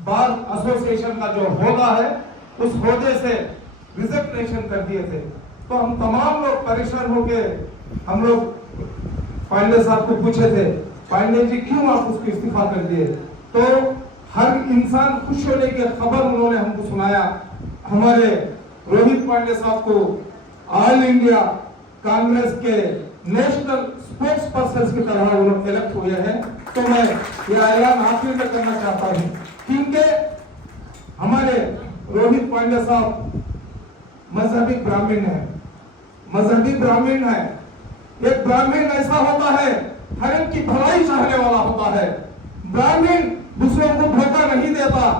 Bar association का जो होदा है उस होदे से रिजिग्नेशन कर दिए थे। तो हम तमाम लोग परेशान हो गए। हम लोग पांडे साहब को पूछे थे, पांडे जी क्यों आप उसको इस्तीफा कर दिए? तो हर इंसान खुश होने की खबर उन्होंने हमको सुनाया। हमारे रोहित पांडे साहब को ऑल इंडिया कांग्रेस के नेशनल स्पोर्ट्स पर्सन की तरह उन्होंने इलेक्ट हुए हैं। तो मैं यह ऐलान आखिर में करना चाहता हूं, क्योंकि हमारे रोहित पांडे साहब मजहबी ब्राह्मण है। मजहबी ब्राह्मण है। एक ब्राह्मण ऐसा होता है हर एक की भलाई चाहने वाला होता है। ब्राह्मण दूसरों को धोखा नहीं देता।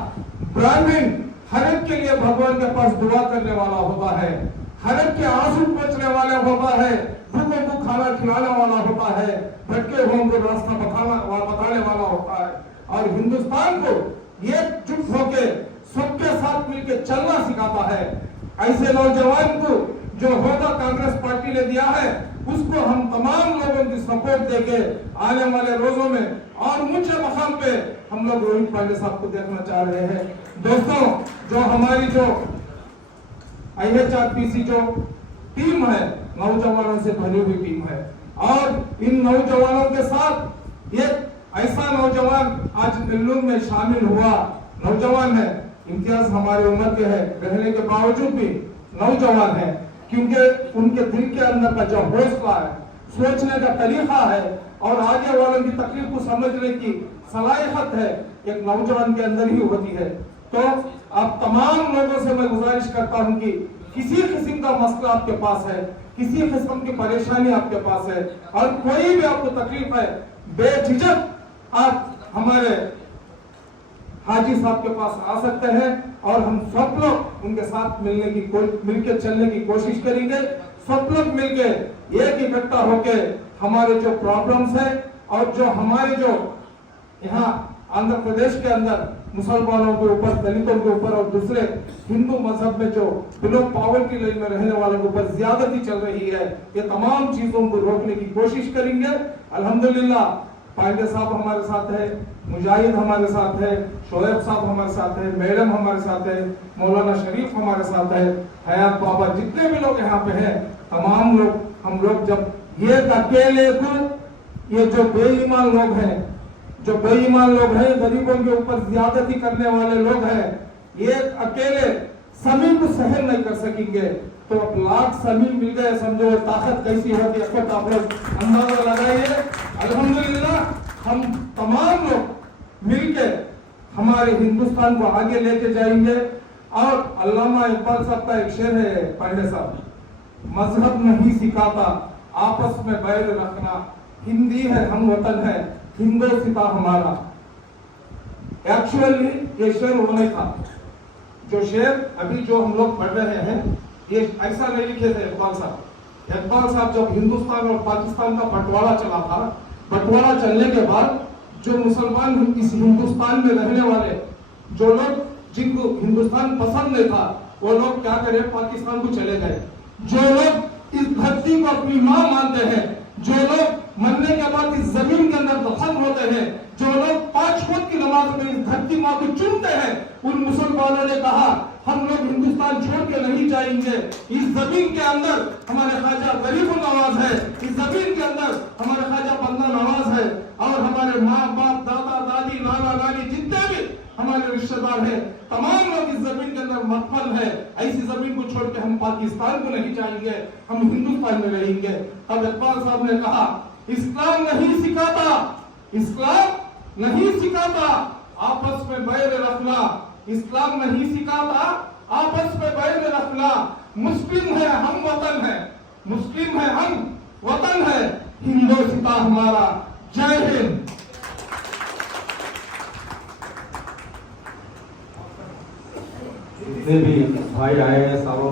ब्राह्मण हर एक के लिए भगवान के पास दुआ करने वाला होता है। हर एक के आंसू पोंछने वाला होता है। भूखों को खाना खिलाने वाला होता है। भटके हुओं को रास्ता बताने वाला होता है। और हिंदुस्तान को एकजुट होकर सबके साथ मिलकर चलना सिखाता है। ऐसे नौजवान को जो होदा कांग्रेस पार्टी ने दिया है उसको हम तमाम लोगों की सपोर्ट देके आने वाले रोजों में और ऊंचे मकाम पे हम लोग रोहित पांडे साहब को देखना चाह रहे हैं। दोस्तों, जो हमारी जो IHRPC जो टीम है नौजवानों से भरी हुई टीम है, और इन नौजवानों के साथ एक ऐसा नौजवान आज नेल्लूर में शामिल हुआ नौजवान है। इम्तियाज हमारी उम्र के है रहने के बावजूद भी नौजवान है, क्योंकि उनके दिल के अंदर का जो हौसला है, सोचने का तरीका है और आगे वालों की तकलीफ को समझने की सलाहियत है एक नौजवान के अंदर ही होती है। तो आप तमाम लोगों से मैं गुजारिश करता हूं कि किसी किस्म का मसला आपके पास है, किसी किस्म की परेशानी आपके पास है और कोई भी आपको तकलीफ है, बेझिझक आप हमारे हाजी साहब के पास आ सकते हैं और हम सब लोग उनके साथ मिलकर चलने की कोशिश करेंगे। सब लोग मिलकर एक इकट्ठा होकर हमारे जो प्रॉब्लम्स है और जो हमारे जो यहाँ आंध्र प्रदेश के अंदर मुसलमानों के ऊपर, दलितों के ऊपर और दूसरे हिंदू मजहब में जो बिलो पॉवर्टी लाइन में रहने वालों के ऊपर ज्यादती चल रही है, ये तमाम चीजों को रोकने की कोशिश करेंगे। अल्हम्दुलिल्लाह पांडे साहब हमारे साथ है, मुजाहिद हमारे साथ है, शोएब साहब हमारे साथ है, मैडम हमारे साथ है, मौलाना शरीफ हमारे साथ है, हयात बाबा, जितने भी लोग यहाँ पे हैं तमाम लोग हम लोग जब ये अकेले को ये जो बेईमान लोग हैं, जो बेईमान लोग हैं, गरीबों के ऊपर ज्यादती करने वाले लोग हैं, ये अकेले सभी को सहन नहीं कर सकेंगे। तो अब लाख समी मिल गए, समझो ताकत कैसी होगी इसको आप लोग अंदाजा लगाइए। अल्हम्दुलिल्लाह हम तमाम लोग मिलकर हमारे हिंदुस्तान को आगे लेके जाएंगे। और अल्लामा इकबाल साहब का एक शेर है, पांडे साहब, मजहब नहीं सिखाता आपस में बैर रखना, हिंदी है हम वतन है हिंदोस्तान हमारा। एक्चुअली ये शेर वो नहीं था। जो शेर अभी जो हम लोग पढ़ रहे हैं ये ऐसा नहीं लिखे थे इकबाल साहब। इकबाल साहब जब हिंदुस्तान और पाकिस्तान का बंटवारा चला था, बंटवारा चलने के बाद जो मुसलमान इस हिंदुस्तान में रहने वाले जो लोग जिनको हिंदुस्तान पसंद नहीं था वो लोग क्या करे, पाकिस्तान को चले गए। जो लोग इस धरती को अपनी मां मानते हैं, जो लोग मरने के बाद इस जमीन के अंदर दफन होते हैं, जो लोग 5 वक्त की नमाज में इस धरती मां को चुनते हैं, उन मुसलमानों ने कहा हम लोग हिंदुस्तान छोड़ के नहीं जाएंगे। इस जमीन के अंदर हमारे ख्वाजा गरीब नवाज है, इस जमीन के अंदर हमारे ख्वाजा बंदा नवाज है और हमारे माँ बाप, दादा दादी, नाना नानी जितने भी हमारे रिश्तेदार हैं तमाम लोग इस जमीन के अंदर मदफन है। ऐसी जमीन को छोड़ के हम पाकिस्तान को नहीं जाएंगे, हम हिंदुस्तान में रहेंगे। तब इकबाल साहब ने कहा इस्लाम नहीं सिखाता, इस्लाम नहीं सिखाता आपस में बैर रखना, इस्लाम नहीं सिखाता आपस में बैर रखना। मुस्लिम है हम वतन है, मुस्लिम है हम वतन है, हिंदुस्तान हमारा। जय हिंद। जितने भी भाई आए हैं सालों